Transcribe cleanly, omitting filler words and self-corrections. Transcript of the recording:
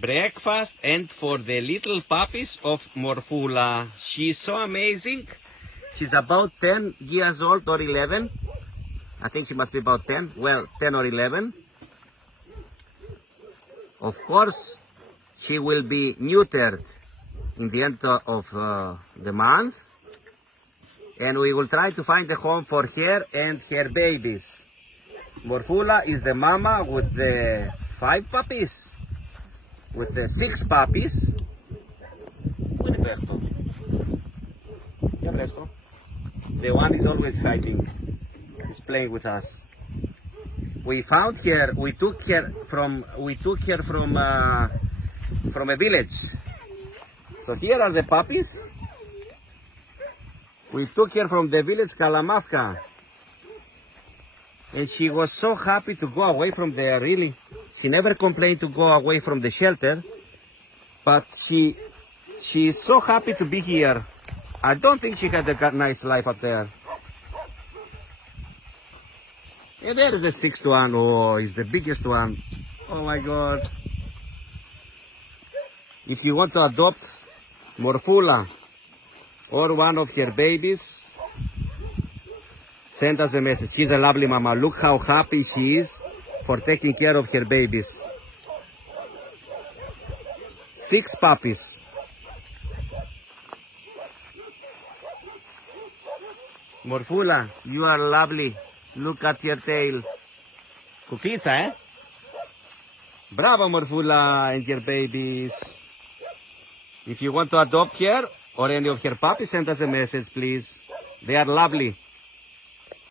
breakfast and for the little puppies of Morfoula. She's so amazing. She's about 10 years old or 11. I think she must be about 10. Well, 10 or 11. Of course, she will be neutered in the end of the month. And we will try to find a home for her and her babies. Morfoula is the mama with the 5 puppies. With the 6 puppies. The one is always hiding. He's playing with us. We found her. We took her from a village. So here are the puppies. We took her from the village Kalamavka. And she was so happy to go away from there, really. She never complained to go away from the shelter. But she is so happy to be here. I don't think she had a nice life up there. And there is the 6th one. Oh, it's the biggest one. Oh my God. If you want to adopt Morfoula or one of her babies, send us a message. She's a lovely mama. Look how happy she is for taking care of her babies. 6 puppies. Morfoula, you are lovely. Look at your tail. Kuklica, eh? Bravo, Morfoula and your babies. If you want to adopt her or any of her puppies, send us a message, please. They are lovely.